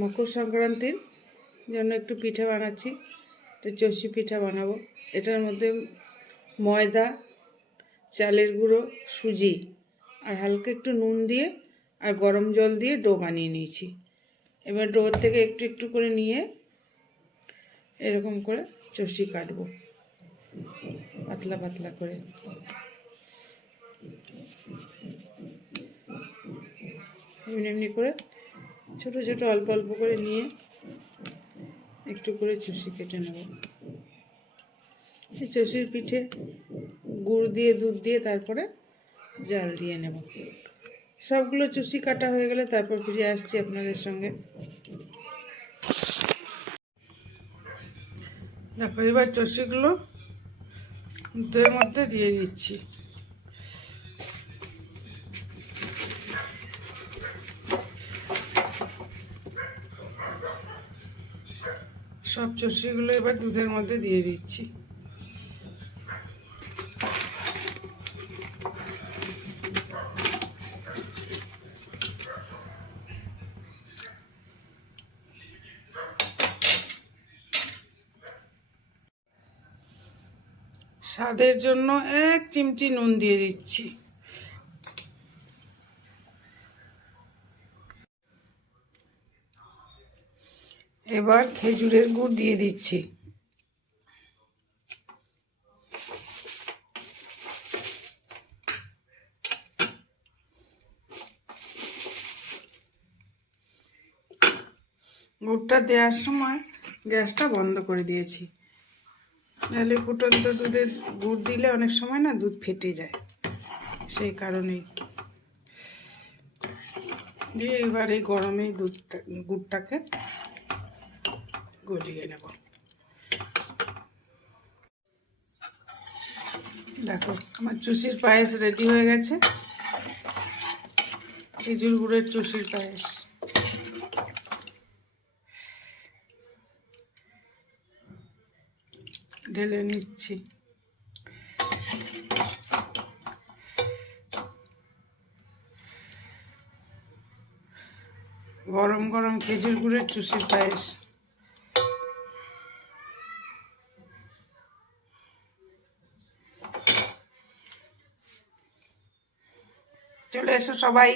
মকর সংক্রান্তির জন্য একটু পিঠা বানাচ্ছি। এটা চষি পিঠা বানাবো। এটার মধ্যে ময়দা, চালের গুঁড়ো, সুজি আর হালকা একটু নুন দিয়ে আর গরম জল দিয়ে ডো বানিয়ে নিয়েছি। এবার ডোর থেকে একটু একটু করে নিয়ে এরকম করে চষি কাটবো, পাতলা পাতলা করে। এমনি এমনি করে ছোট ছোট অল্প অল্প করে নিয়ে একটু করে চষি কেটে নেব। এই চষির পিঠে গুড় দিয়ে দুধ দিয়ে তারপরে জাল দিয়ে নেব। সবগুলো চষি কাটা হয়ে গেলে তারপর ফিরে আসছি আপনাদের সঙ্গে। দেখো, এবার চষিগুলো দুধের মধ্যে দিয়ে দিচ্ছি। সব চষিগুলো এবার দুধের মধ্যে দিয়ে দিচ্ছি। স্বাদের জন্য 1 চিমটি নুন দিয়ে দিচ্ছি। এবার খেজুরের গুড় দিয়ে দিচ্ছি। গুড়টা দেওয়ার সময় গ্যাসটা বন্ধ করে দিয়েছি, নাহলে ফুটন্ত দুধে গুড় দিলে অনেক সময় না দুধ ফেটে যায়, সেই কারণেই দিয়ে এবার এই গরমে গুড়টাকে গলিয়ে নেব। দেখো, আমার চুষির পায়েস রেডি হয়ে গেছে। খেজুর গুড়ের চুষির পায়েস। ঢেলে নিচ্ছি। গরম গরম খেজুর গুড়ের চুষির পায়েস। চলে এসো সবাই।